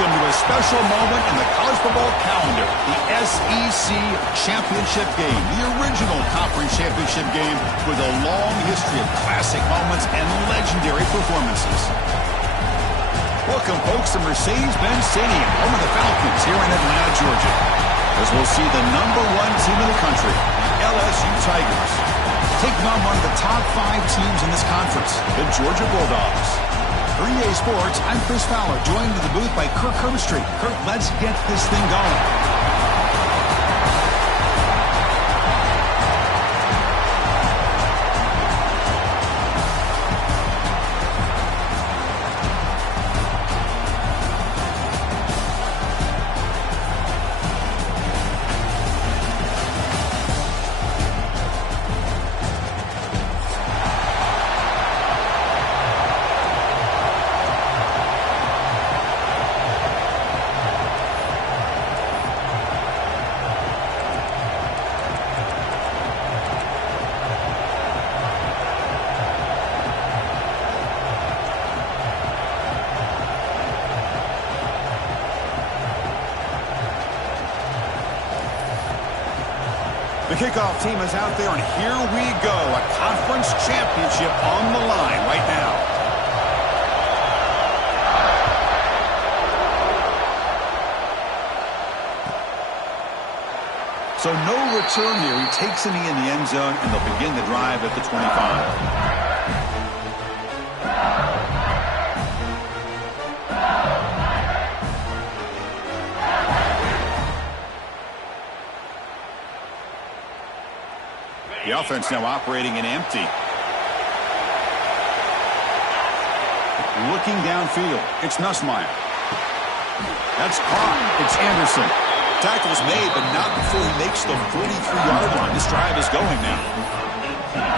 Welcome to a special moment in the college football calendar, the SEC Championship Game, the original conference championship game with a long history of classic moments and legendary performances. Welcome, folks, to Mercedes-Benz Stadium, home of the Falcons here in Atlanta, Georgia, as we'll see the #1 team in the country, the LSU Tigers, taking on one of the top 5 teams in this conference, the Georgia Bulldogs. For EA Sports, I'm Chris Fowler, joined in the booth by Kirk Herbstreit. Kirk, let's get this thing going. The kickoff team is out there, and here we go. A conference championship on the line right now. So no return here. He takes it in the end zone, and they'll begin the drive at the 25. The offense now operating in empty. Looking downfield. It's Nussmeier. That's caught. It's Anderson. Tackle's made, but not before he makes the 43-yard line. This drive is going now.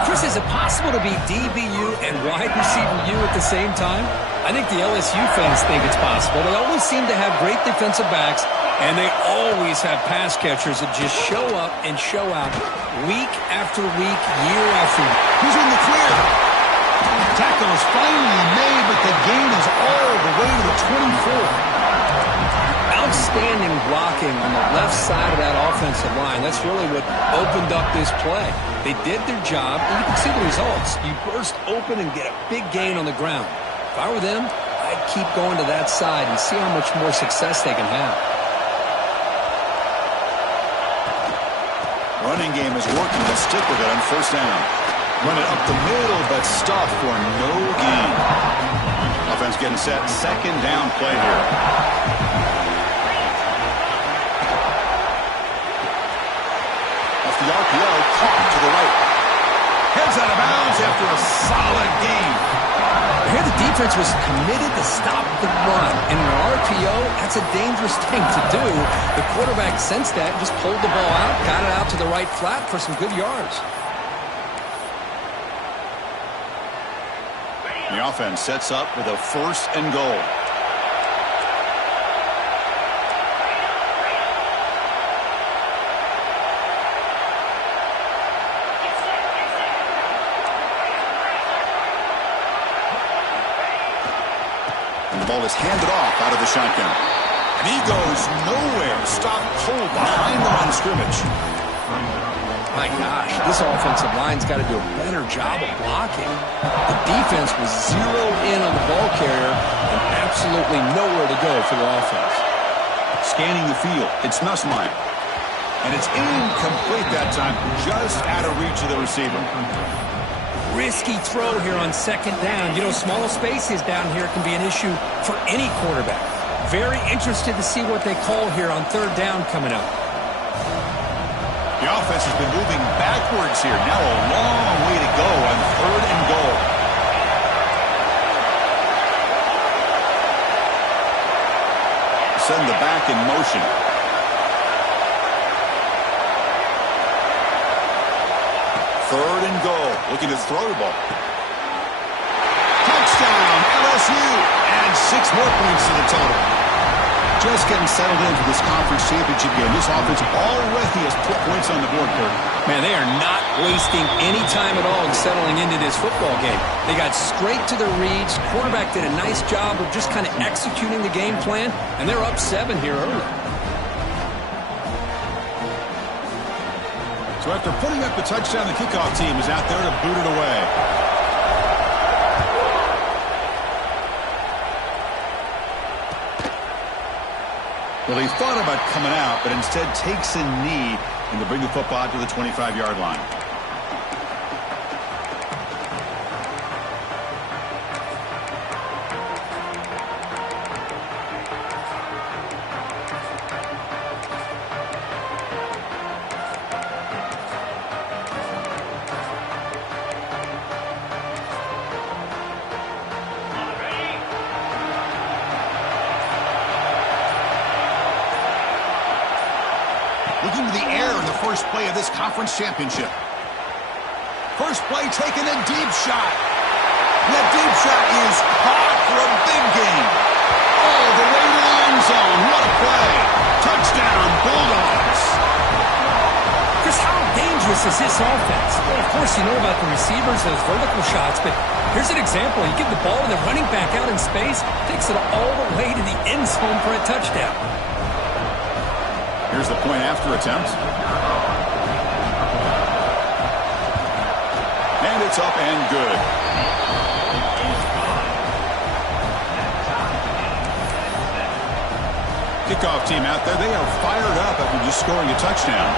Chris, is it possible to be DBU and wide receiver U at the same time? I think the LSU fans think it's possible. They always seem to have great defensive backs, and they always have pass catchers that just show up and show out week after week, year after year. He's in the clear. Tackle is finally made, but the gain is all the way to the 24. Outstanding blocking on the left side of that offensive line. That's really what opened up this play. They did their job, and you can see the results. You burst open and get a big gain on the ground. If I were them, I'd keep going to that side and see how much more success they can have. Running game is working. Let's stick with it on first down. Run it up the middle, but stop for no gain. Offense getting set. Second down play here. Off the RPO, caught to the right. Heads out of bounds after a solid gain. Here the defense was committed to stop the run. In an RPO, that's a dangerous thing to do. The quarterback sensed that and just pulled the ball out, got it out to the right flat for some good yards. The offense sets up with a first and goal. The ball is handed off out of the shotgun. And he goes nowhere. Stopped cold behind the line of scrimmage. My gosh, this offensive line's got to do a better job of blocking. The defense was zeroed in on the ball carrier and absolutely nowhere to go for the offense. Scanning the field, it's Nussmeier. And it's incomplete that time, just out of reach of the receiver. Risky throw here on second down. You know, small spaces down here can be an issue for any quarterback. Very interested to see what they call here on third down coming up. The offense has been moving backwards here. Now a long way to go on third and goal. Send the back in motion. Third and goal. Looking to throw the ball. Touchdown, LSU. And 6 more points to the total. just getting settled into this conference championship game. This offense already has put points on the board, Kurt. Man, they are not wasting any time at all in settling into this football game. They got straight to their reads. Quarterback did a nice job of just kind of executing the game plan, and they're up 7 here early. So after putting up the touchdown, the kickoff team is out there to boot it away. Well, he thought about coming out, but instead takes a knee and to bring the football to the 25-yard line. Looking to the air in the first play of this conference championship. First play taking a deep shot. That deep shot is caught for a big gain. All the way to the end zone. What a play. Touchdown, Bulldogs. Chris, how dangerous is this offense? Well, of course, you know about the receivers, those vertical shots, but here's an example. You give the ball to the running back out in space, takes it all the way to the end zone for a touchdown. Here's the point after attempt. And it's up and good. Kickoff team out there. They are fired up after just scoring a touchdown.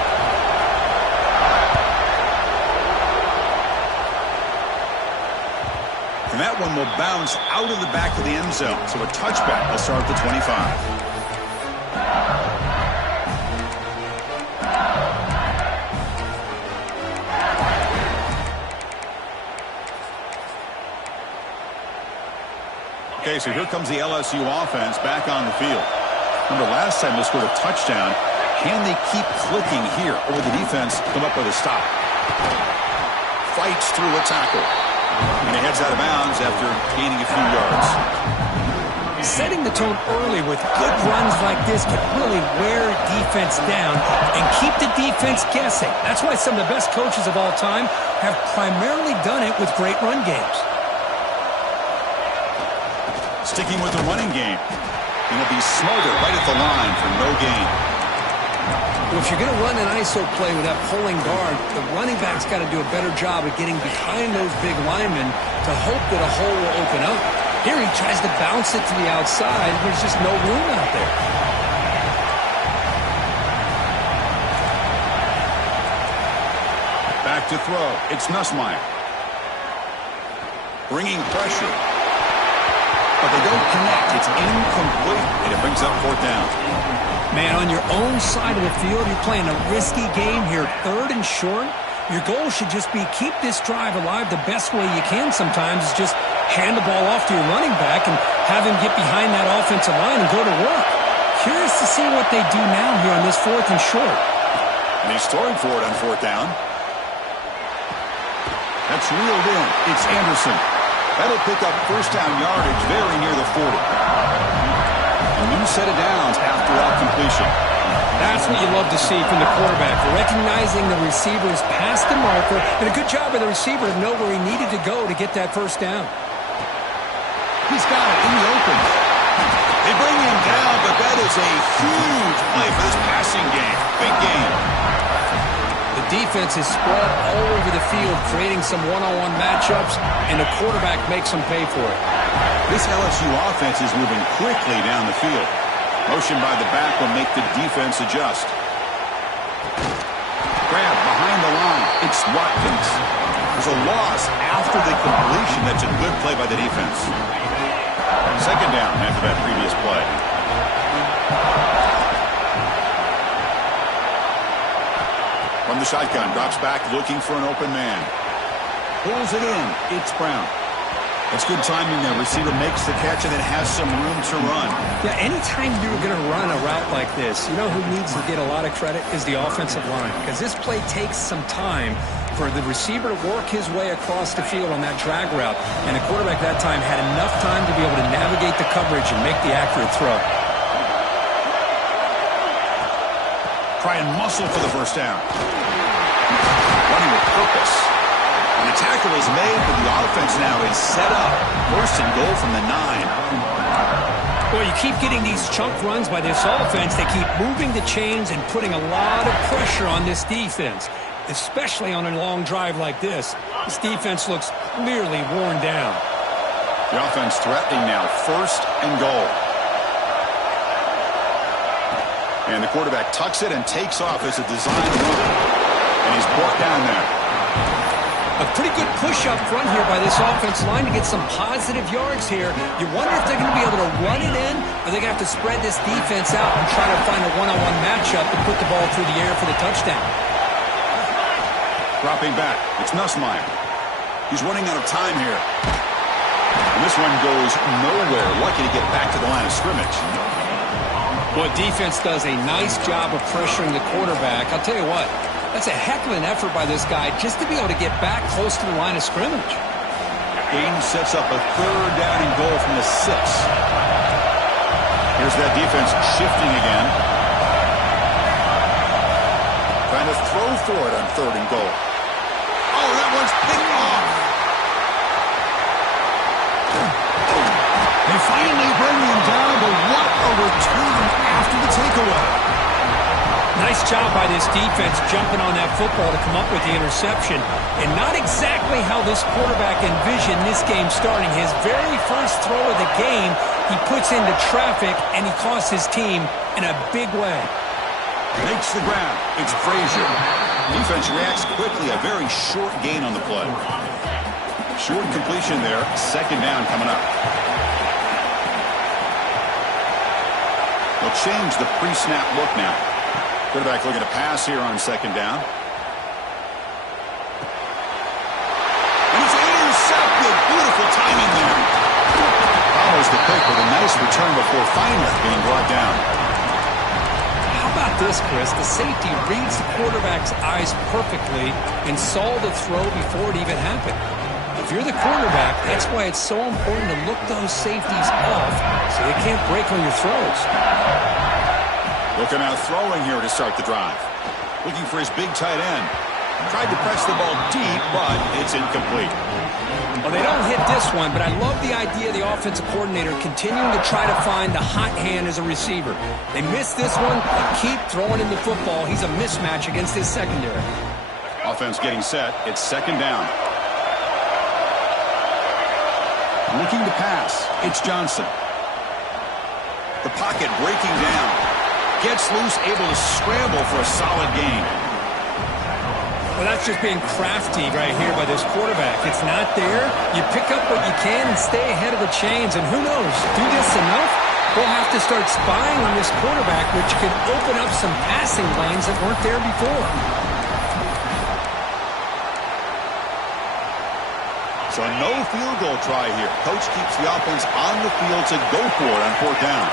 And that one will bounce out of the back of the end zone. So a touchback will start at the 25. Okay, so here comes the LSU offense back on the field. Remember, last time they scored a touchdown. Can they keep clicking here, or will the defense come up with a stop? Fights through a tackle. And it heads out of bounds after gaining a few yards. Setting the tone early with good runs like this can really wear defense down and keep the defense guessing. That's why some of the best coaches of all time have primarily done it with great run games. Sticking with the running game. And it'll be smothered right at the line for no gain. Well, if you're going to run an ISO play with that pulling guard, the running back's got to do a better job of getting behind those big linemen to hope that a hole will open up. Here he tries to bounce it to the outside. There's just no room out there. Back to throw. It's Nussmeier. Bringing pressure. But they don't connect. It's incomplete, and it brings up 4th down. Man, on your own side of the field, you're playing a risky game here. 3rd and short. Your goal should just be keep this drive alive the best way you can sometimes is just hand the ball off to your running back and have him get behind that offensive line and go to work. Curious to see what they do now here on this 4th and short. And he's throwing for it on 4th down. That's reeled in. It's Anderson. That'll pick up first down yardage very near the 40. A new set of downs after that completion. That's what you love to see from the quarterback, recognizing the receiver's past the marker, and a good job of the receiver to know where he needed to go to get that first down. He's got it in the open. They bring him down, but that is a huge play for this passing game. Big game. The defense is spread all over the field, creating some one-on-one matchups, and the quarterback makes them pay for it. This LSU offense is moving quickly down the field. Motion by the back will make the defense adjust. Grab behind the line. It's Watkins. There's a loss after the completion. That's a good play by the defense. 2nd down after that previous play. From the shotgun, drops back looking for an open man. Pulls it in. It's Brown. It's good timing there. Receiver makes the catch and it has some room to run. Yeah, anytime you're going to run a route like this, you know who needs to get a lot of credit is the offensive line. Because this play takes some time for the receiver to work his way across the field on that drag route. And the quarterback that time had enough time to be able to navigate the coverage and make the accurate throw. try and muscle for the first down. Running with purpose. And the tackle is made, but the offense now is set up. First and goal from the 9. Well, you keep getting these chunk runs by this offense. They keep moving the chains and putting a lot of pressure on this defense, especially on a long drive like this. This defense looks clearly worn down. The offense threatening now, first and goal. And the quarterback tucks it and takes off as a design run. And he's brought down there. A pretty good push up front here by this offensive line to get some positive yards here. You wonder if they're going to be able to run it in, or they're going to have to spread this defense out and try to find a one-on-one matchup to put the ball through the air for the touchdown. Dropping back, it's Nussmeier. He's running out of time here. And this one goes nowhere. Lucky to get back to the line of scrimmage. Well, defense does a nice job of pressuring the quarterback. I'll tell you what, that's a heck of an effort by this guy just to be able to get back close to the line of scrimmage. Gaines sets up a third down and goal from the 6. Here's that defense shifting again. Trying to throw for it on third and goal. Oh, that one's picked off. They finally bring him down, but what a return after the takeaway. Nice job by this defense jumping on that football to come up with the interception. And not exactly how this quarterback envisioned this game starting. His very first throw of the game, he puts into traffic, and he costs his team in a big way. Makes the grab. It's Frazier. Defense reacts quickly. A very short gain on the play. Short completion there. Second down coming up. They'll change the pre-snap look now. Quarterback looking to pass here on second down. And it's intercepted. Beautiful timing there. Follows the pick with a nice return before finally being brought down. How about this, Chris? The safety reads the quarterback's eyes perfectly and saw the throw before it even happened. If you're the quarterback, that's why it's so important to look those safeties off so they can't break on your throws. Looking out throwing here to start the drive. Looking for his big tight end. Tried to press the ball deep, but it's incomplete. Well, they don't hit this one, but I love the idea of the offensive coordinator continuing to try to find the hot hand as a receiver. They miss this one, they keep throwing him the football. He's a mismatch against his secondary. Offense getting set. It's second down. Looking to pass. It's Johnson. The pocket breaking down. Gets loose, able to scramble for a solid gain. Well, that's just being crafty right here by this quarterback. It's not there. You pick up what you can and stay ahead of the chains. And who knows, do this enough, we'll have to start spying on this quarterback, which could open up some passing lanes that weren't there before. So no field goal try here. Coach keeps the offense on the field to go for it on fourth down.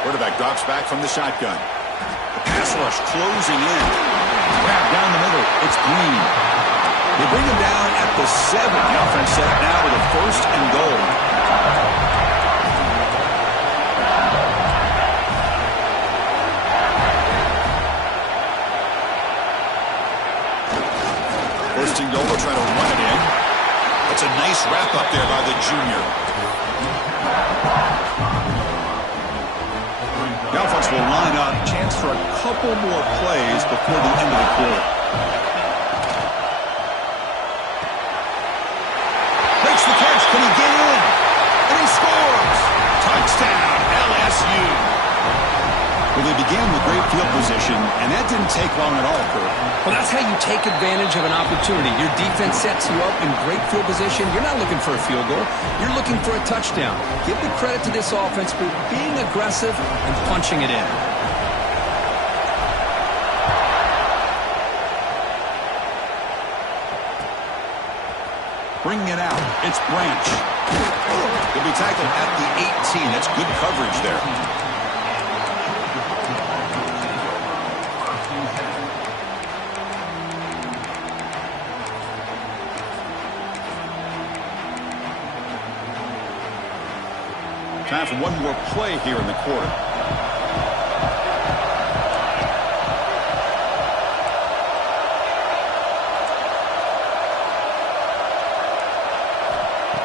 Quarterback drops back from the shotgun. The pass rush closing in. Grab down the middle. It's Green. They bring him down at the 7. The offense set now with a first and goal. First and goal, they'll try to run it in. That's a nice wrap up there by the junior. The offense will line up. Chance for a couple more plays before the end of the quarter. Makes the catch. Can he get in? And he scores. Touchdown, LSU. Well, they began with great field position, and that didn't take long at all, Kurt. Well, that's how you take advantage of an opportunity. Your defense sets you up in great field position. You're not looking for a field goal. You're looking for a touchdown. Give the credit to this offense for being aggressive and punching it in. Bringing it out. It's Branch. He'll be tackled at the 18. That's good coverage there. Time for one more play here in the quarter.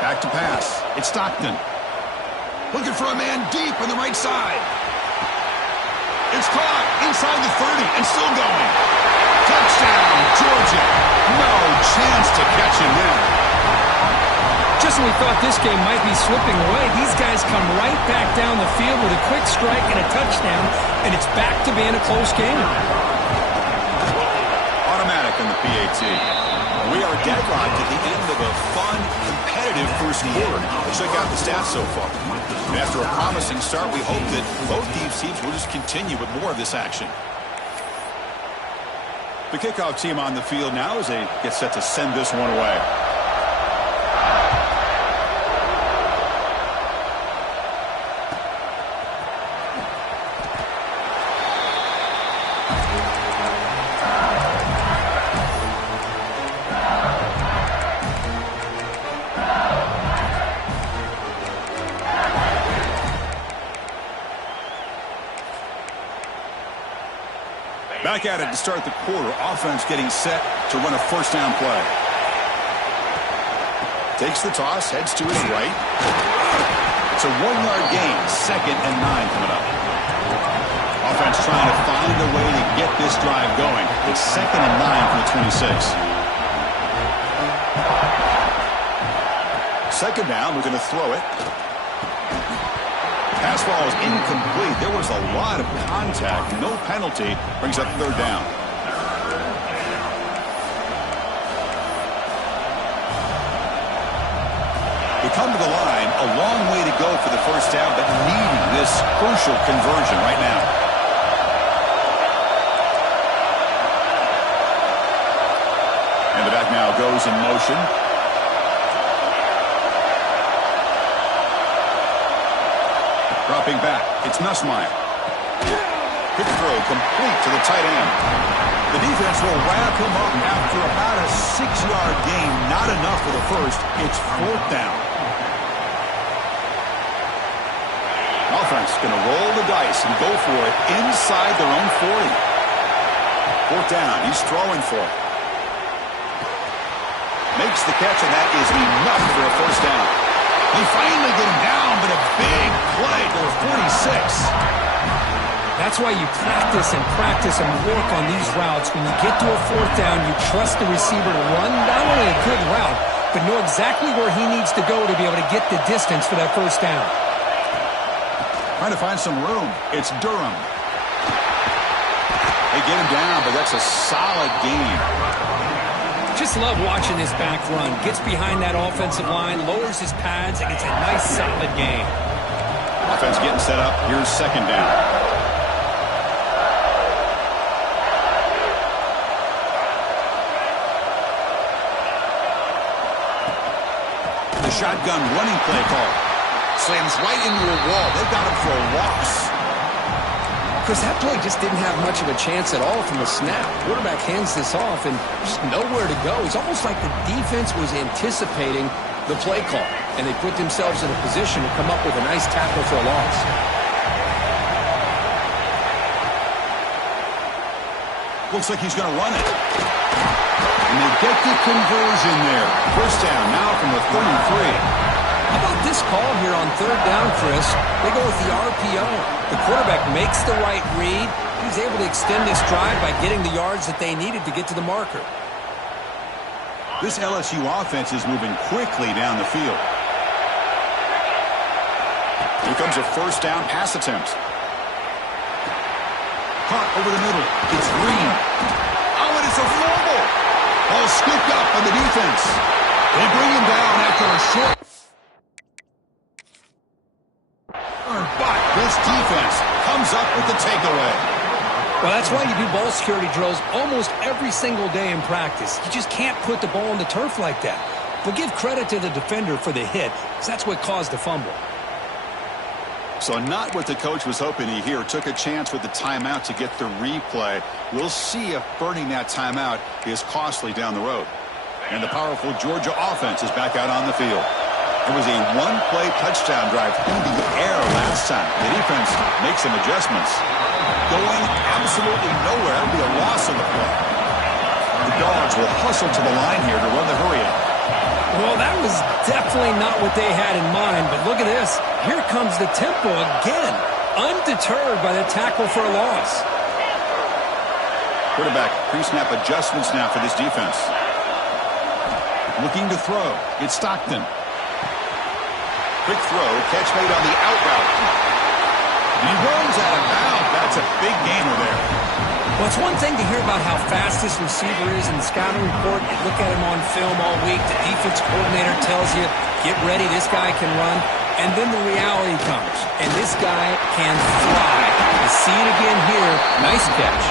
Back to pass. It's Stockton. Looking for a man deep on the right side. It's caught inside the 30 and still going. Touchdown, Georgia. No chance to catch him there. Just when we thought this game might be slipping away, these guys come right back down the field with a quick strike and a touchdown, and it's back to being a close game. Automatic on the PAT. We are deadlocked at the end of a fun, competitive first quarter. Check out the stats so far. And after a promising start, we hope that both these teams will just continue with more of this action. The kickoff team on the field now as they get set to send this one away. Back at it to start the quarter. Offense getting set to run a first down play. Takes the toss, heads to his right. It's a 1-yard gain, 2nd and 9 coming up. Offense trying to find a way to get this drive going. It's 2nd and 9 from the 26. Second down, we're going to throw it. Pass ball is incomplete. There was a lot of contact. No penalty. Brings up 3rd down. We come to the line. A long way to go for the first down, but needing this crucial conversion right now. And the back now goes in motion. Dropping back, it's Nussmeier. Quick throw complete to the tight end. The defense will wrap him up after about a 6-yard gain. Not enough for the first. It's 4th down. Offense going to roll the dice and go for it inside their own 40. 4th down, he's throwing for it. Makes the catch, and that is enough for a first down. They finally get him down, but a big play for 46. That's why you practice and work on these routes. When you get to a 4th down, you trust the receiver to run not only a good route, but know exactly where he needs to go to be able to get the distance for that first down. Trying to find some room. It's Durham. They get him down, but that's a solid gain. Just love watching this back run. Gets behind that offensive line, lowers his pads, and it's a nice, solid game. Offense getting set up. Here's 2nd down. The shotgun running play call. Slams right into a wall. They've got him for a loss. Because that play just didn't have much of a chance at all from the snap. Quarterback hands this off and just nowhere to go. It's almost like the defense was anticipating the play call, and they put themselves in a position to come up with a nice tackle for a loss. Looks like he's going to run it. And they get the conversion there. First down now from the 33. How about this call here on 3rd down, Chris? They go with the RPO. The quarterback makes the right read. He's able to extend this drive by getting the yards that they needed to get to the marker. This LSU offense is moving quickly down the field. Here comes a first down pass attempt. Caught over the middle. It's Green. Oh, and it's a fumble. Ball scooped up on the defense. They bring him down after a short. But this defense comes up with the takeaway. Well, that's why you do ball security drills almost every single day in practice. You just can't put the ball on the turf like that. But give credit to the defender for the hit, because that's what caused the fumble. So not what the coach was hoping to hear. Took a chance with the timeout to get the replay. We'll see if burning that timeout is costly down the road. And the powerful Georgia offense is back out on the field. It was a one-play touchdown drive through the air last time. The defense makes some adjustments. Going absolutely nowhere. It'll be a loss on the play. The Dogs will hustle to the line here to run the hurry up. Well, that was definitely not what they had in mind, but look at this. Here comes the tempo again, undeterred by the tackle for a loss. Quarterback pre-snap adjustments now for this defense. Looking to throw. It's Stockton. Quick throw, catch made on the out route. He runs out of bounds. That's a big gainer there. Well, it's one thing to hear about how fast this receiver is in the scouting report. You look at him on film all week. The defense coordinator tells you, get ready, this guy can run. And then the reality comes, and this guy can fly. You see it again here. Nice catch.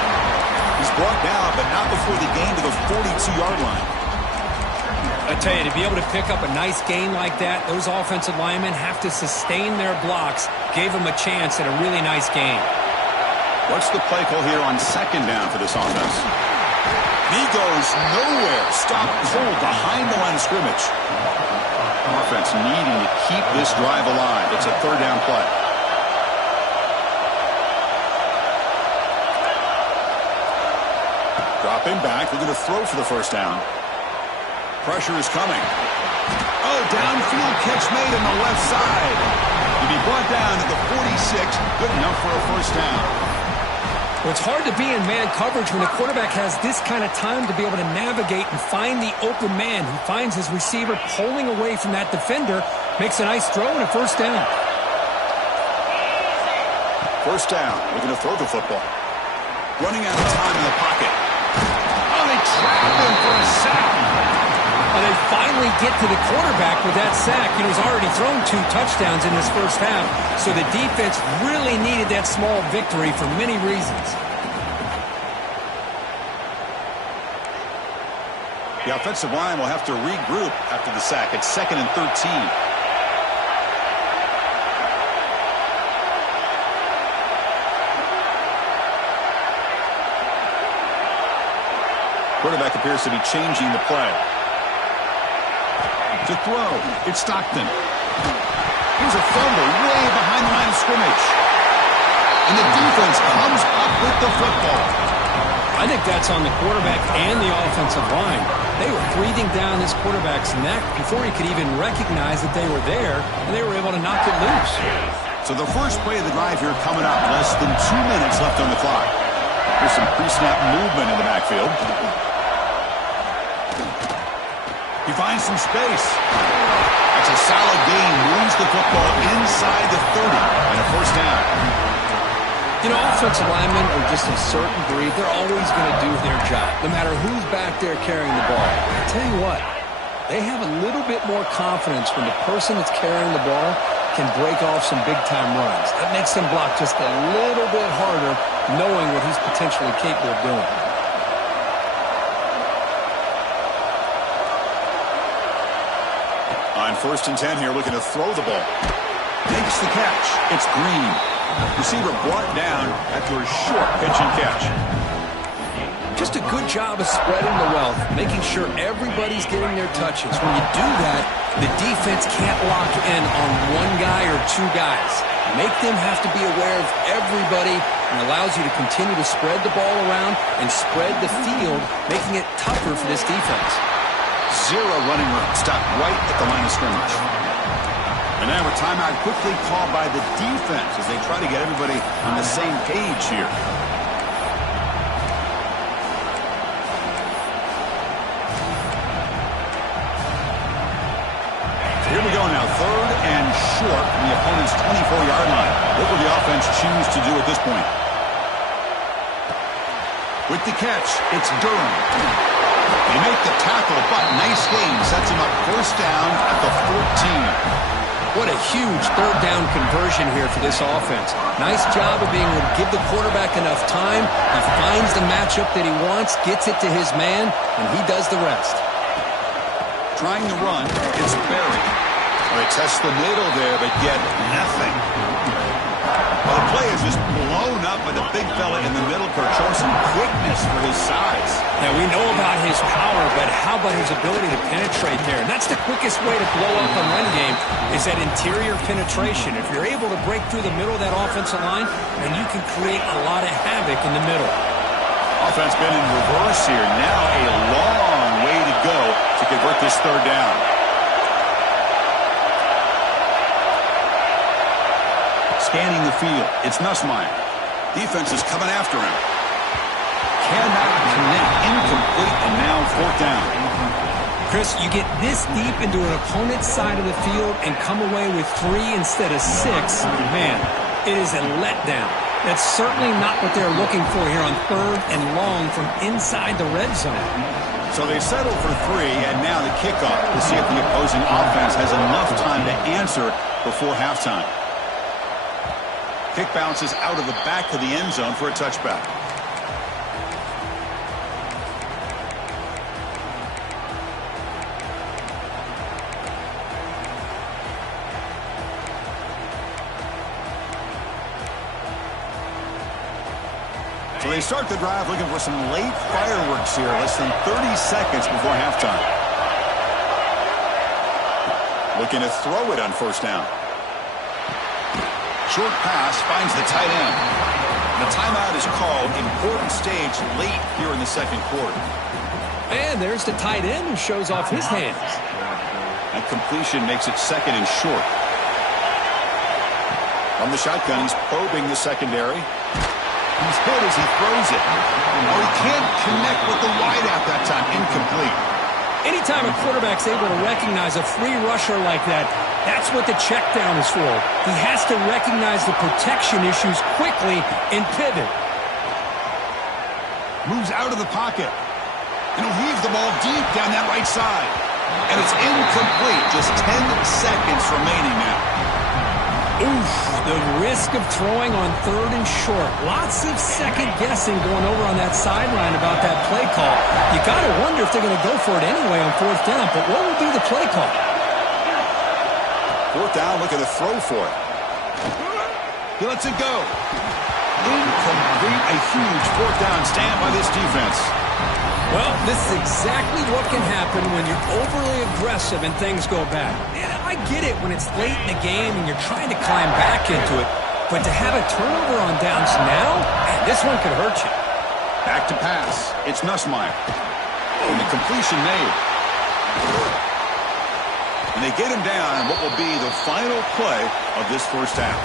He's brought down, but not before the gain to the 42-yard line. I tell you, to be able to pick up a nice gain like that, those offensive linemen have to sustain their blocks. Gave him a chance at a really nice gain. What's the play call here on second down for this offense? He goes nowhere. Stop cold behind the line of scrimmage. Offense needing to keep this drive alive. It's a third down play. Dropping back. They're going to throw for the first down. Pressure is coming. Oh, downfield catch made on the left side. He'll be brought down to the 46. Good enough for a first down. Well, it's hard to be in man coverage when the quarterback has this kind of time to be able to navigate and find the open man. He finds his receiver pulling away from that defender, makes a nice throw and a first down. First down. We're going to throw the football. Running out of time in the pocket. Oh, they trapped him for a sack. And they finally get to the quarterback with that sack. He's already thrown 2 touchdowns in this first half, so the defense really needed that small victory for many reasons. The offensive line will have to regroup after the sack. It's 2nd and 13. Quarterback appears to be changing the play. To throw, it's Stockton. Here's a fumble way behind the line of scrimmage. And the defense comes up with the football. I think that's on the quarterback and the offensive line. They were breathing down this quarterback's neck before he could even recognize that they were there, and they were able to knock it loose. So the first play of the drive here coming up. Less than 2 minutes left on the clock. There's some pre-snap movement in the backfield. He finds some space. That's a solid gain. Moves the football inside the 30 and a first down. You know, offensive linemen are just a certain breed. They're always going to do their job, no matter who's back there carrying the ball. I tell you what, they have a little bit more confidence when the person that's carrying the ball can break off some big-time runs. That makes them block just a little bit harder, knowing what he's potentially capable of doing. On 1st and 10 here, looking to throw the ball. Makes the catch. It's Green. Receiver brought down after a short pitch and catch. Just a good job of spreading the wealth, making sure everybody's getting their touches. When you do that, the defense can't lock in on one guy or 2 guys. Make them have to be aware of everybody, and allows you to continue to spread the ball around and spread the field, making it tougher for this defense. 0 running room. Stopped right at the line of scrimmage. And now a timeout quickly called by the defense as they try to get everybody on the same page here. Here we go now. 3rd and short from the opponent's 24-yard line. What will the offense choose to do at this point? With the catch, it's Durham. They make the tackle, but nice gain. Sets him up first down at the 14. What a huge third down conversion here for this offense. Nice job of being able to give the quarterback enough time. He finds the matchup that he wants, gets it to his man, and he does the rest. Trying to run, it's Barry. They test the middle there, but get nothing. Well, the play is just blown up by the big fella in the middle. Kurt showing some quickness for his size. Now, we know about his power, but how about his ability to penetrate there? And that's the quickest way to blow up a run game is that interior penetration. If you're able to break through the middle of that offensive line, then you can create a lot of havoc in the middle. Offense been in reverse here. Now a long way to go to convert this third down. Scanning the field. It's Nussmeier. Defense is coming after him. Cannot connect. Incomplete, and now fourth down. Chris, you get this deep into an opponent's side of the field and come away with 3 instead of 6. Man, it is a letdown. That's certainly not what they're looking for here on third and long from inside the red zone. So they settle for 3, and now the kickoff to see if the opposing offense has enough time to answer before halftime. Kick bounces out of the back of the end zone for a touchback. So they start the drive looking for some late fireworks here, less than 30 seconds before halftime. Looking to throw it on first down. Short pass finds the tight end. The timeout is called. Important stage late here in the second quarter. And there's the tight end who shows off his hands. That completion makes it second and short. From the shotgun, he's probing the secondary. He's hit as he throws it. Oh, he can't connect with the wideout that time. Incomplete. Anytime a quarterback's able to recognize a free rusher like that, that's what the check down is for. He has to recognize the protection issues quickly and pivot. Moves out of the pocket. And he'll heave the ball deep down that right side. And it's incomplete. Just 10 seconds remaining now. Oof, the risk of throwing on third and short. Lots of second guessing going over on that sideline about that play call. You got to wonder if they're going to go for it anyway on fourth down, but what will be the play call? Fourth down, looking to throw for it. He lets it go. Incomplete, a huge fourth down stand by this defense. Well, this is exactly what can happen when you're overly aggressive and things go bad. And I get it when it's late in the game and you're trying to climb back into it, but to have a turnover on downs now, man, this one could hurt you. Back to pass. It's Nussmeier. And the completion made. And they get him down in what will be the final play of this first half.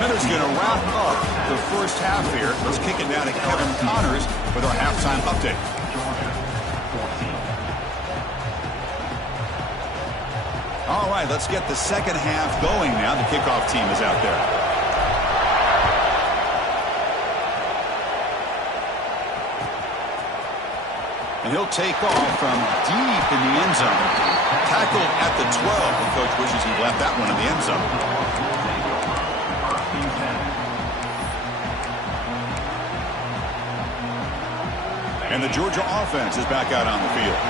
Miller's going to wrap up the first half here. Let's kick it down to Kevin Connors with our halftime update. All right, let's get the second half going now. The kickoff team is out there. And he'll take off from deep in the end zone. Tackled at the 12. The coach wishes he left that one in the end zone. And the Georgia offense is back out on the field.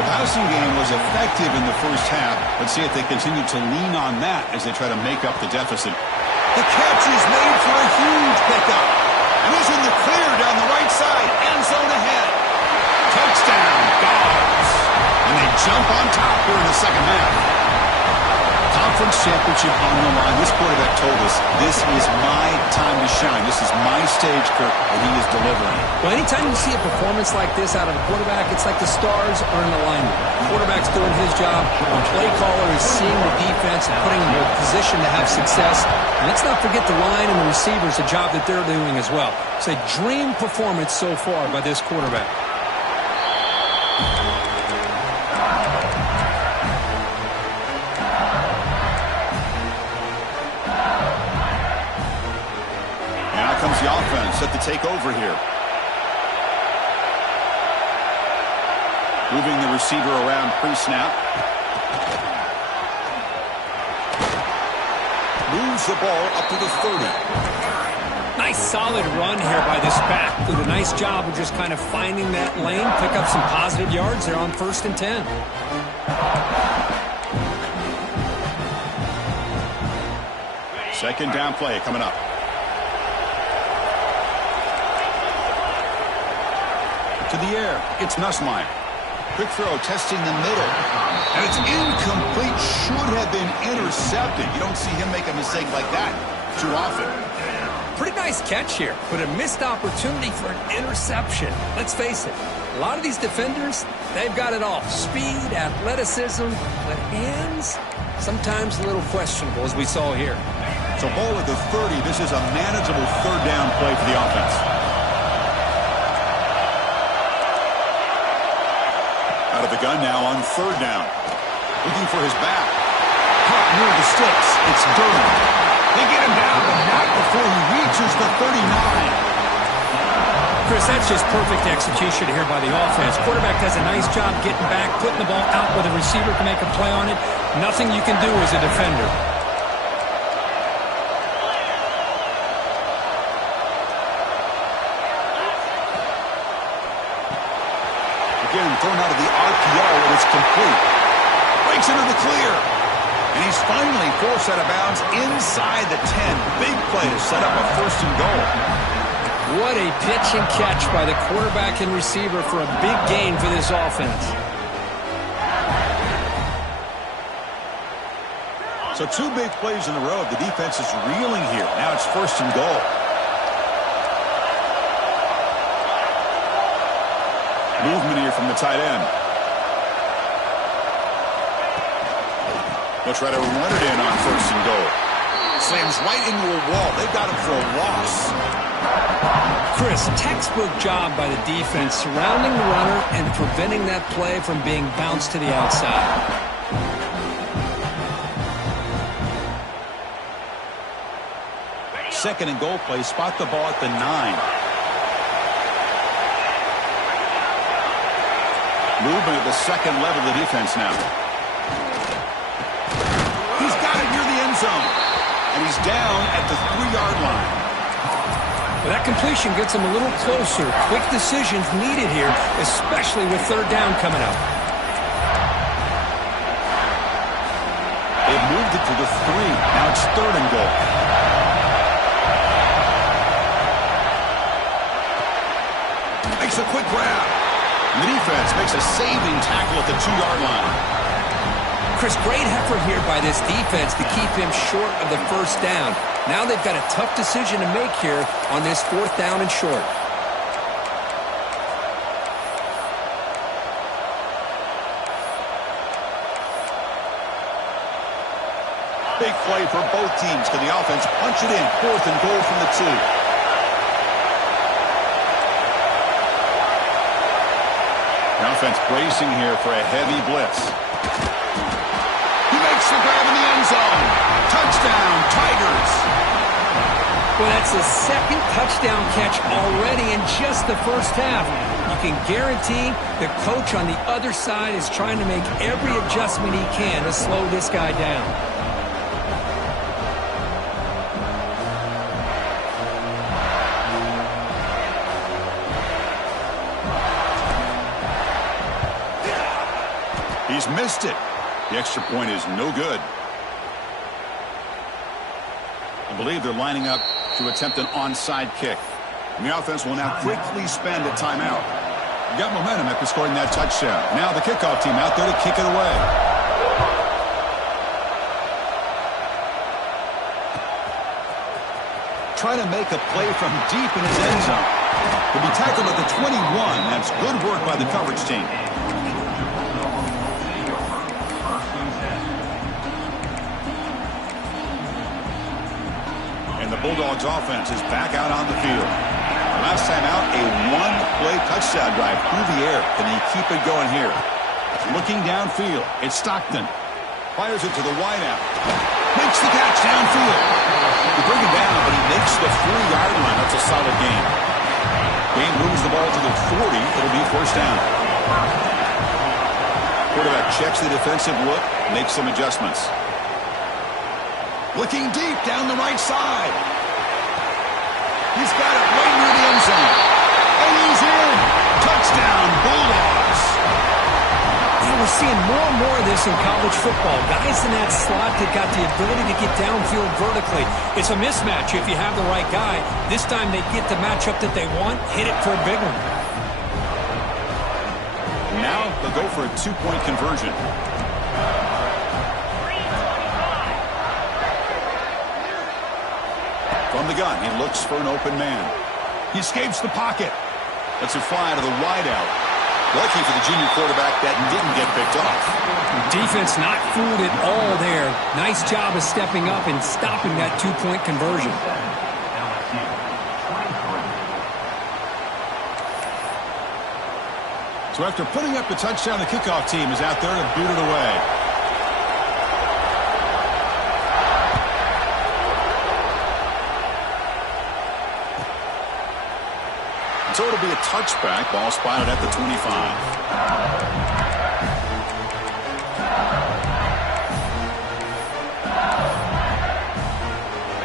The passing game was effective in the first half. Let's see if they continue to lean on that as they try to make up the deficit. The catch is made for a huge pickup. And he's in the clear down the right side. End zone ahead. Touchdown, Dogs. And they jump on top here in the second half. Conference championship on the line. This quarterback told us, this is my time to shine. This is my stage, Kirk, and he is delivering. Well, anytime you see a performance like this out of a quarterback, it's like the stars are in alignment. The quarterback's doing his job. The play caller is seeing the defense and putting them in a position to have success. And let's not forget the line and the receivers, the job that they're doing as well. It's a dream performance so far by this quarterback. Comes the offense set to take over here. Moving the receiver around pre-snap. Moves the ball up to the 30. Nice solid run here by this back. Did a nice job of just kind of finding that lane, pick up some positive yards there on 1st and 10. Second down play coming up. To the air, it's Nussmeier. Quick throw, testing the middle. And it's incomplete. Should have been intercepted. You don't see him make a mistake like that too often. Pretty nice catch here, but a missed opportunity for an interception. Let's face it, a lot of these defenders, they've got it all. Speed, athleticism, but hands, sometimes a little questionable, as we saw here. So ball at the 30. This is a manageable third down play for the offense. Out of the gun now on third down. Looking for his back. Caught near the sticks. It's Durham. They get him down, but not before he reaches the 39. Chris, that's just perfect execution here by the offense. Quarterback does a nice job getting back, putting the ball out where the receiver can make a play on it. Nothing you can do as a defender. Again, thrown out of the RPO, and it's complete. Breaks into the clear. And he's finally forced out of bounds inside the 10. Big play to set up a first and goal. What a pitch and catch by the quarterback and receiver for a big gain for this offense. So 2 big plays in a row. The defense is reeling here. Now it's first and goal. Movement here from the tight end. They'll try to run it in on first and goal. Slams right into a wall. They've got him for a loss. Chris, textbook job by the defense surrounding the runner and preventing that play from being bounced to the outside. Second and goal play. Spot the ball at the 9. Movement at the second level of the defense now. He's got it near the end zone. And he's down at the 3-yard line. Well, that completion gets him a little closer. Quick decisions needed here, especially with third down coming up. They've moved it to the 3. Now it's third and goal. Makes a quick grab. And the defense makes a saving tackle at the 2-yard line. Chris, great effort here by this defense to keep him short of the first down. Now they've got a tough decision to make here on this 4th down and short. Big play for both teams. Can the offense punch it in? 4th and goal from the 2. The offense bracing here for a heavy blitz. He makes the grab in the end zone. Touchdown, Tigers. Well, that's his second touchdown catch already in just the first half. You can guarantee the coach on the other side is trying to make every adjustment he can to slow this guy down. He's missed it. The extra point is no good. I believe they're lining up to attempt an onside kick. And the offense will now quickly spend a timeout. You got momentum after scoring that touchdown. Now the kickoff team out there to kick it away. Trying to make a play from deep in his end zone. He'll be tackled at the 21. That's good work by the coverage team. And the Bulldogs offense is back out on the field. Last time out, a one-play touchdown drive through the air. Can he keep it going here? Looking downfield, it's Stockton. Fires it to the wideout. Makes the catch downfield. They bring him down, but he makes the 4-yard line. That's a solid gain. Game moves the ball to the 40. It'll be first down. Quarterback checks the defensive look, makes some adjustments. Looking deep down the right side. He's got it right near the end zone. And he's in. Touchdown, Bulldogs. We're seeing more and more of this in college football. Guys in that slot that got the ability to get downfield vertically. It's a mismatch if you have the right guy. This time they get the matchup that they want, hit it for a big one. Now they'll go for a two-point conversion. From the gun, he looks for an open man. He escapes the pocket. Lets it fly to the wideout. Lucky for the junior quarterback that didn't get picked off. Defense not fooled at all there. Nice job of stepping up and stopping that two-point conversion. So after putting up a touchdown, the kickoff team is out there to boot it away. So it'll be a touchback. Ball spotted at the 25.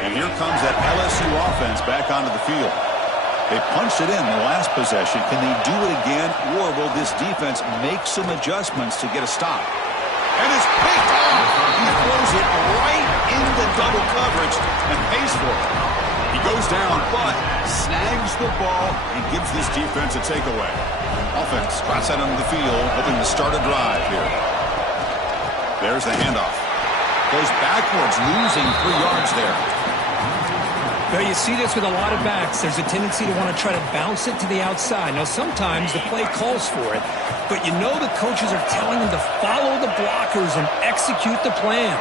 And here comes that LSU offense back onto the field. They punched it in the last possession. Can they do it again, or will this defense make some adjustments to get a stop? And it's picked off. He throws it right into double coverage and pays for it. He goes down, but snags the ball and gives this defense a takeaway. Offense trots out onto the field, hoping to start a drive here. There's the handoff. Goes backwards, losing 3 yards there. Well, you see this with a lot of backs. There's a tendency to want to try to bounce it to the outside. Now, sometimes the play calls for it, but you know the coaches are telling them to follow the blockers and execute the plan.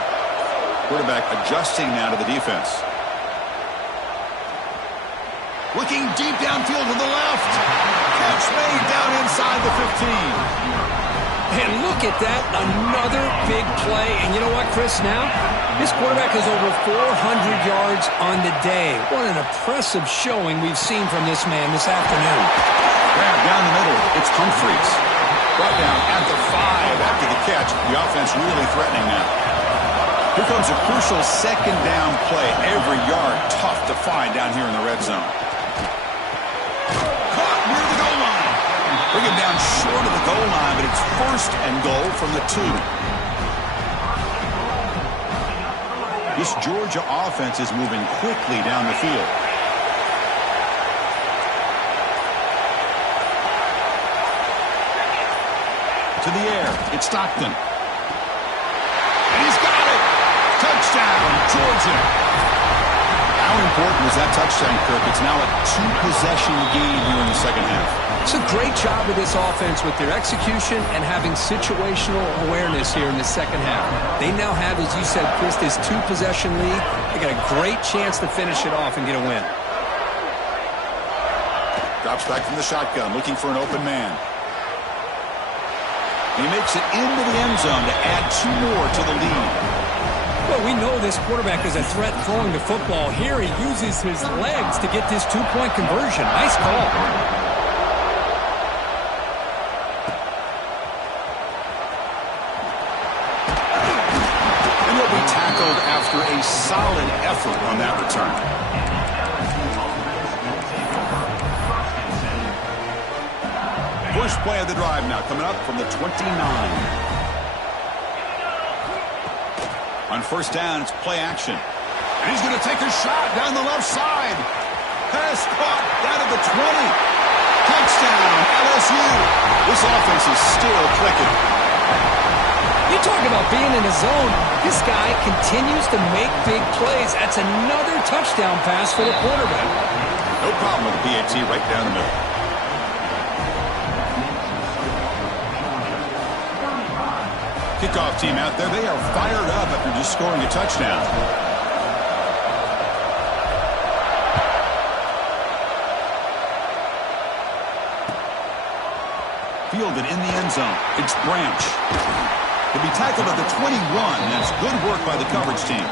Quarterback adjusting now to the defense. Looking deep downfield to the left. Catch made down inside the 15. And look at that, another big play. And you know what, Chris, now? This quarterback has over 400 yards on the day. What an impressive showing we've seen from this man this afternoon. Grab down the middle. It's Humphreys. Brought down at the 5 after the catch. The offense really threatening now. Here comes a crucial second down play. Every yard tough to find down here in the red zone. Caught near the goal line. Bring him down short of the goal line, but it's first and goal from the 2. This Georgia offense is moving quickly down the field. To the air, it's Stockton. And he's got it! Touchdown, Georgia! How important was that touchdown, Kirk? It's now a 2-possession game here in the second half. It's a great job of this offense with their execution and having situational awareness here in the second half. They now have, as you said, Chris, this 2-possession lead. They got a great chance to finish it off and get a win. Drops back from the shotgun, looking for an open man. He makes it into the end zone to add 2 more to the lead. Well, we know this quarterback is a threat throwing the football. Here he uses his legs to get this 2-point conversion. Nice call. After a solid effort on that return. First play of the drive now coming up from the 29. On first down, it's play action. And he's going to take a shot down the left side. Pass caught down at the 20. Touchdown, LSU. This offense is still clicking. You talk about being in the zone. This guy continues to make big plays. That's another touchdown pass for the quarterback. No problem with the PAT right down the middle. Kickoff team out there. They are fired up after just scoring a touchdown. Fielded in the end zone. It's Branch. He'll be tackled at the 21. That's good work by the coverage team.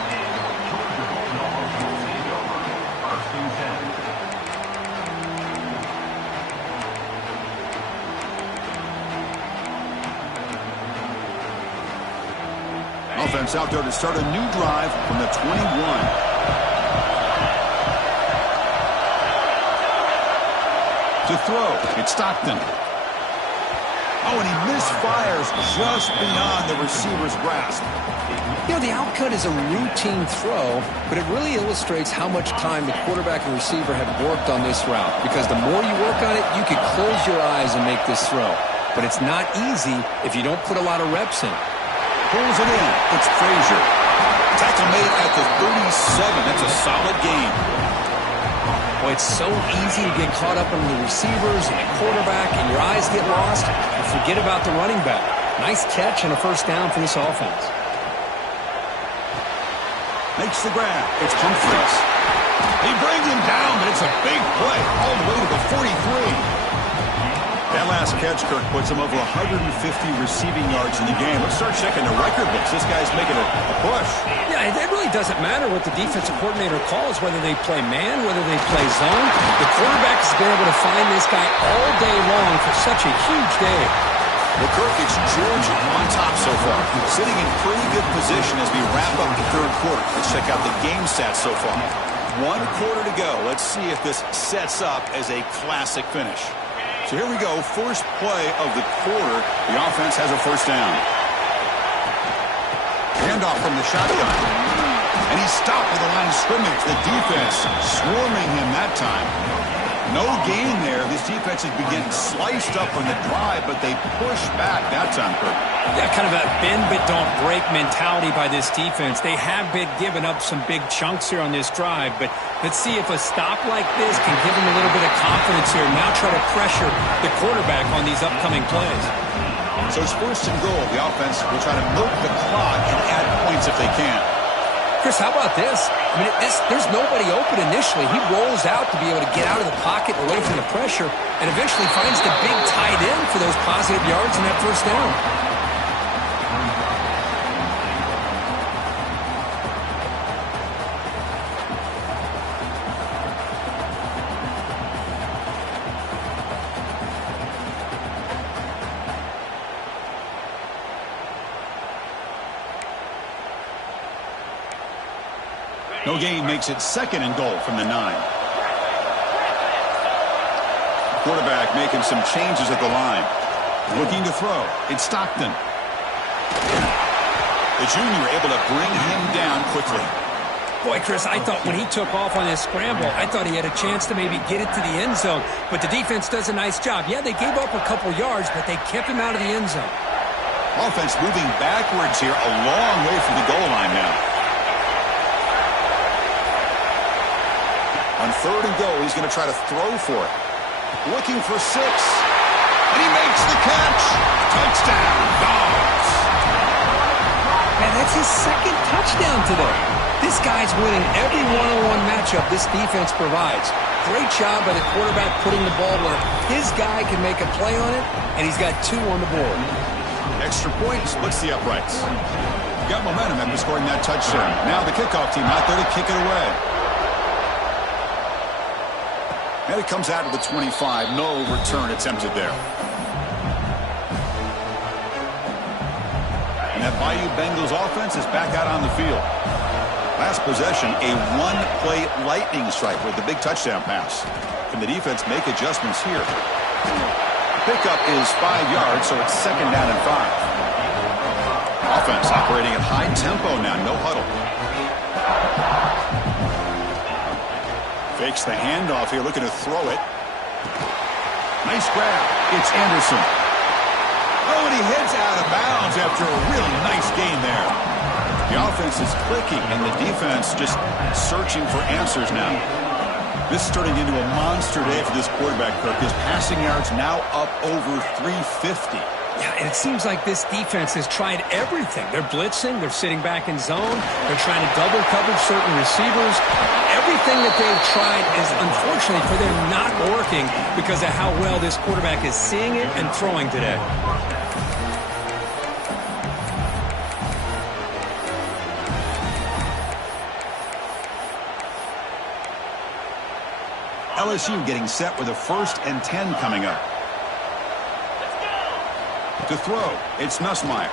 Offense out there to start a new drive from the 21. To throw, it's Stockton. Oh, and he misfires just beyond the receiver's grasp. You know, the outcut is a routine throw, but it really illustrates how much time the quarterback and receiver have worked on this route. Because the more you work on it, you can close your eyes and make this throw. But it's not easy if you don't put a lot of reps in. Pulls it in. It's Frazier. Tackle made at the 37. That's a solid gain. Boy, it's so easy to get caught up on the receivers and the quarterback, and your eyes get lost. You forget about the running back. Nice catch and a first down for this offense. Makes the grab. It's Humphries. They bring him down, but it's a big play all the way to the 43. That last catch, Kirk, puts him over 150 receiving yards in the game. Let's start checking the record books. This guy's making a push. Yeah, it really doesn't matter what the defensive coordinator calls, whether they play man, whether they play zone. The quarterback has been able to find this guy all day long for such a huge day. Well, Kirk, it's Georgia on top so far. Sitting in pretty good position as we wrap up the third quarter. Let's check out the game stats so far. 1 quarter to go. Let's see if this sets up as a classic finish. So here we go. First play of the quarter. The offense has a first down. Handoff from the shotgun. And he's stopped at the line of scrimmage. The defense swarming him that time. No gain there. This defense has been getting sliced up on the drive, but they push back that time, Kirk. Yeah, kind of a bend but don't break mentality by this defense. They have been giving up some big chunks here on this drive, but let's see if a stop like this can give them a little bit of confidence here. Now try to pressure the quarterback on these upcoming plays. So it's first and goal. The offense will try to milk the clock and add points if they can. Chris, how about this? I mean, there's nobody open initially. He rolls out to be able to get out of the pocket away from the pressure and eventually finds the big tight end for those positive yards and that first down. No gain makes it second and goal from the 9. Quarterback making some changes at the line. Looking to throw. It's Stockton. The junior able to bring him down quickly. Boy, Chris, I thought when he took off on this scramble, I thought he had a chance to maybe get it to the end zone. But the defense does a nice job. Yeah, they gave up a couple yards, but they kept him out of the end zone. Offense moving backwards here a long way from the goal line now. On third and goal, he's going to try to throw for it. Looking for 6. And he makes the catch. Touchdown, Dogs. Man, that's his second touchdown today. This guy's winning every one-on-one matchup this defense provides. Great job by the quarterback putting the ball where his guy can make a play on it, and he's got 2 on the board. Extra point splits the uprights. Got momentum after scoring that touchdown. Now the kickoff team out there to kick it away. And it comes out to the 25. No return attempted there. And that Bayou Bengals offense is back out on the field. Last possession, a 1-play lightning strike with the big touchdown pass. Can the defense make adjustments here? Pickup is 5 yards, so it's second down and 5. Offense operating at high tempo now, no huddle. Fakes the handoff here, looking to throw it. Nice grab. It's Anderson. Oh, and he heads out of bounds after a really nice gain there. The offense is clicking, and the defense just searching for answers now. This is turning into a monster day for this quarterback, Kirk. His passing yards now up over 350. Yeah, and it seems like this defense has tried everything. They're blitzing. They're sitting back in zone. They're trying to double cover certain receivers. Everything that they've tried is, unfortunately for them, not working because of how well this quarterback is seeing it and throwing today. LSU getting set with a 1st and 10 coming up. To throw, it's Nussmeier.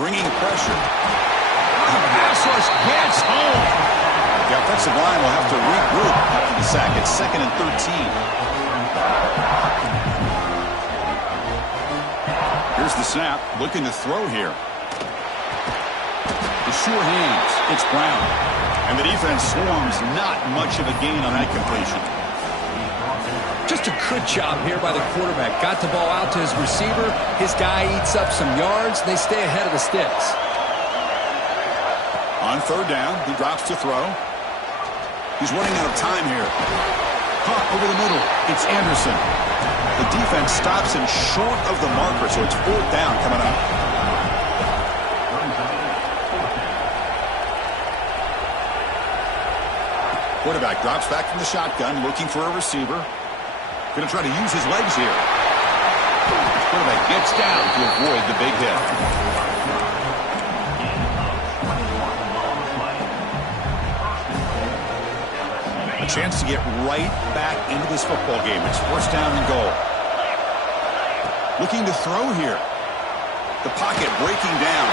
Bringing pressure. The pass rush gets home. The offensive line will have to regroup after the sack. It's 2nd and 13. Here's the snap, looking to throw here. The sure hands, it's Brown. And the defense swarms, not much of a gain on that completion. Just a good job here by the quarterback. Got the ball out to his receiver. His guy eats up some yards. They stay ahead of the sticks. On third down, he drops to throw. He's running out of time here. Caught over the middle. It's Anderson. The defense stops him short of the marker, so it's fourth down coming up. Quarterback drops back from the shotgun, looking for a receiver. Going to try to use his legs here. Quarterback gets down to avoid the big hit. A chance to get right back into this football game. It's first down and goal. Looking to throw here. The pocket breaking down.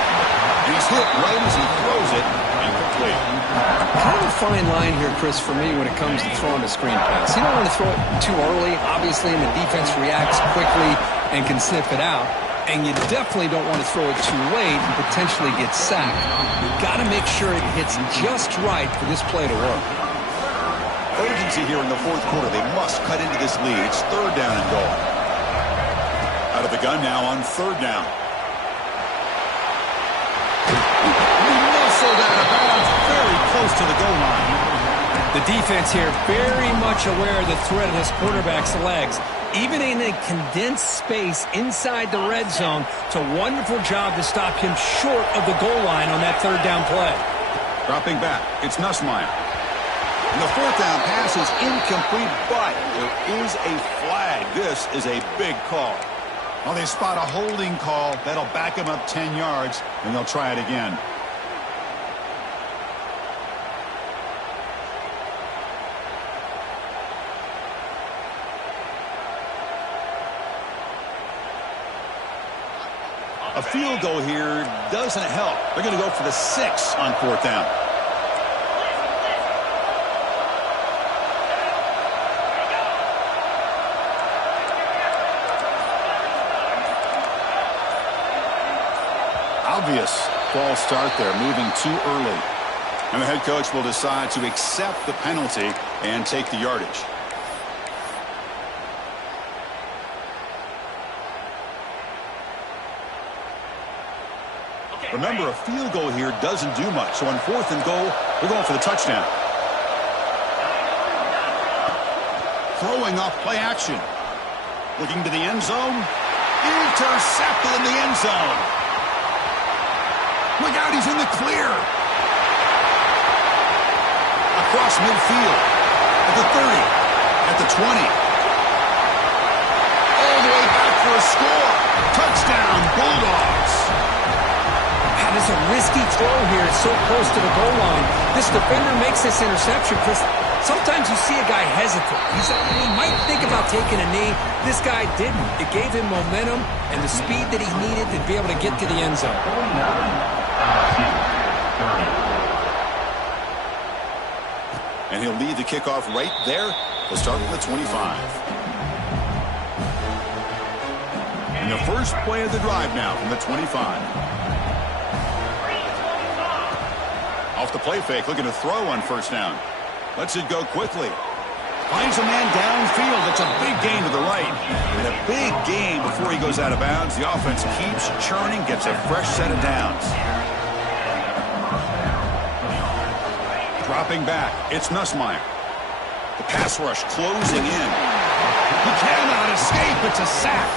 And he's hit right as he throws it. Incomplete. Kind of a fine line here, Chris, for me when it comes to throwing a screen pass. You don't want to throw it too early, obviously, and the defense reacts quickly and can sniff it out. And you definitely don't want to throw it too late and potentially get sacked. You've got to make sure it hits just right for this play to work. Urgency here in the fourth quarter. They must cut into this lead. It's third down and goal. Out of the gun now on third down. Muscled out of bounds, very close to the goal line. The defense here very much aware of the threat of his quarterback's legs. Even in a condensed space inside the red zone, it's a wonderful job to stop him short of the goal line on that third down play. Dropping back, it's Nussmeier. And the fourth down pass is incomplete, but there is a flag. This is a big call. Well, they spot a holding call. That'll back him up 10 yards, and they'll try it again. A field goal here doesn't help. They're going to go for the 6 on fourth down. Obvious false start there, moving too early. And the head coach will decide to accept the penalty and take the yardage. Remember, a field goal here doesn't do much. So on fourth and goal, we're going for the touchdown. Throwing off play action. Looking to the end zone. Intercepted in the end zone. Look out, he's in the clear. Across midfield. At the 30. At the 20. All the way back for a score. Touchdown, Bulldogs. It's a risky throw here. It's so close to the goal line. This defender makes this interception because sometimes you see a guy hesitate. He might think about taking a knee. This guy didn't. It gave him momentum and the speed that he needed to be able to get to the end zone. And he'll lead the kickoff right there. He'll start from the 25. And the first play of the drive now from the 25. Off the play fake, looking to throw on first down. Lets it go quickly. Finds a man downfield. It's a big gain to the right. And a big gain before he goes out of bounds. The offense keeps churning, gets a fresh set of downs. Dropping back, it's Nussmeier. The pass rush closing in. He cannot escape. It's a sack.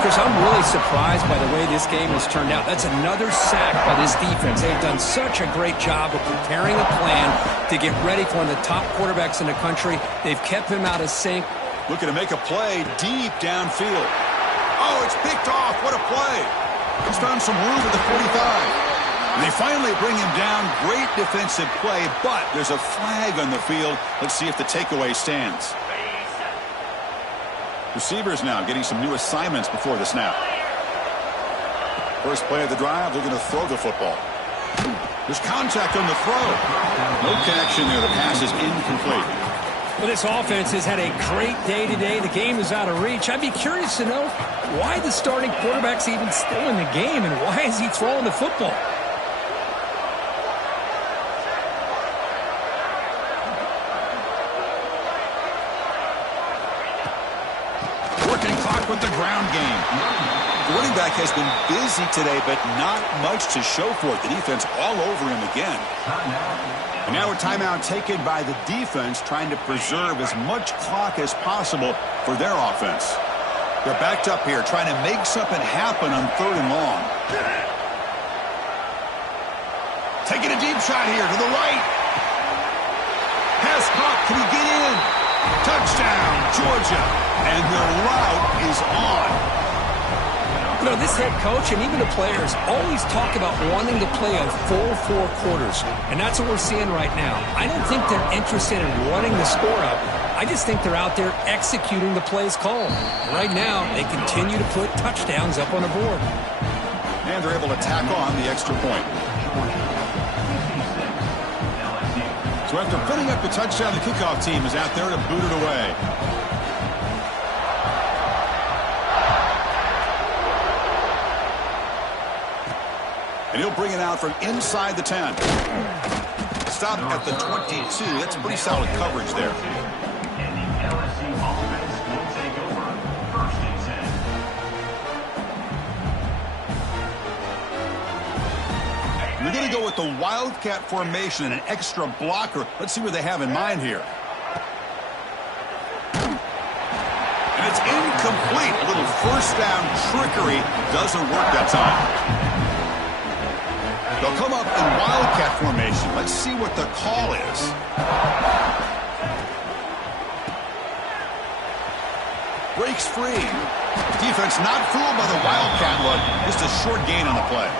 Chris, I'm really surprised by the way this game has turned out. That's another sack by this defense. They've done such a great job of preparing a plan to get ready for one of the top quarterbacks in the country. They've kept him out of sync. Looking to make a play deep downfield. Oh, it's picked off. What a play. He's found some room at the 45. And they finally bring him down. Great defensive play, but there's a flag on the field. Let's see if the takeaway stands. Receivers now getting some new assignments before the snap. First play of the drive, they're going to throw the football. There's contact on the throw. No connection there. The pass is incomplete. Well, this offense has had a great day today. The game is out of reach. I'd be curious to know why the starting quarterback's even still in the game and why is he throwing the football? Working clock with the ground game. The running back has been busy today, but not much to show for it. The defense all over him again. And now a timeout taken by the defense, trying to preserve as much clock as possible for their offense. They're backed up here, trying to make something happen on 3rd and long. Taking a deep shot here to the right. Pass caught. Can he get in? Touchdown, Georgia. And their route is on. You know, this head coach and even the players always talk about wanting to play a full 4 quarters, and that's what we're seeing right now. I don't think they're interested in running the score up. I just think they're out there executing the plays called. Right now, they continue to put touchdowns up on the board. And they're able to tack on the extra point. So after putting up the touchdown, the kickoff team is out there to boot it away. And he'll bring it out from inside the 10. Stop at the 22. That's pretty solid coverage there. We're going to go with the Wildcat formation and an extra blocker. Let's see what they have in mind here. And it's incomplete. A little first down trickery doesn't work that time. They'll come up in Wildcat formation. Let's see what the call is. Breaks free. Defense not fooled by the Wildcat look. Just a short gain on the play.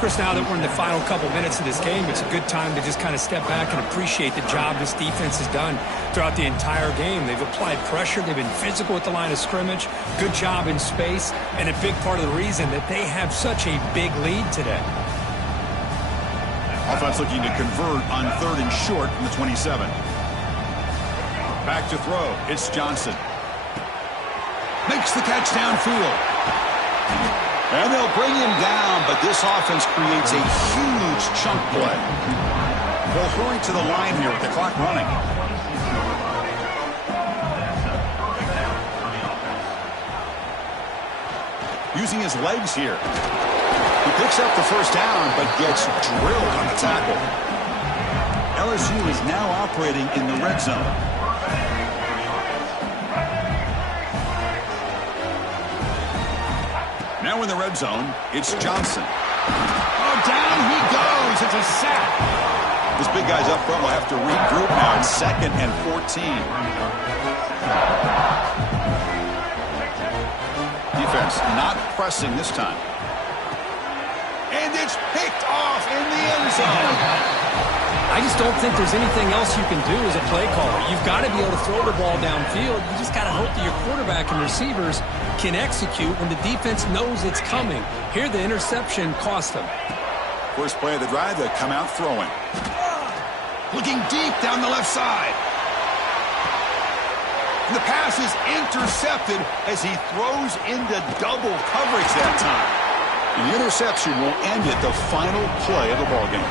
Chris, now that we're in the final couple minutes of this game, it's a good time to just kind of step back and appreciate the job this defense has done throughout the entire game. They've applied pressure. They've been physical at the line of scrimmage. Good job in space. And a big part of the reason that they have such a big lead today. Offense looking to convert on 3rd and short from the 27. Back to throw. It's Johnson. Makes the catch downfield. And they'll bring him down, but this offense creates a huge chunk play. They'll hurry to the line here with the clock running. Using his legs here. He picks up the first down, but gets drilled on the tackle. LSU is now operating in the red zone. Now in the red zone, it's Johnson. Oh, down he goes. It's a sack. This big guy's up front will have to regroup now. It's 2nd and 14. Defense not pressing this time. And it's picked off in the end zone. I just don't think there's anything else you can do as a play caller. You've got to be able to throw the ball downfield. You just got to hope that your quarterback and receivers can execute when the defense knows it's coming. Here, the interception cost them. First play of the drive, they come out throwing. Looking deep down the left side. And the pass is intercepted as he throws into double coverage that time. The interception will end it, the final play of the ballgame.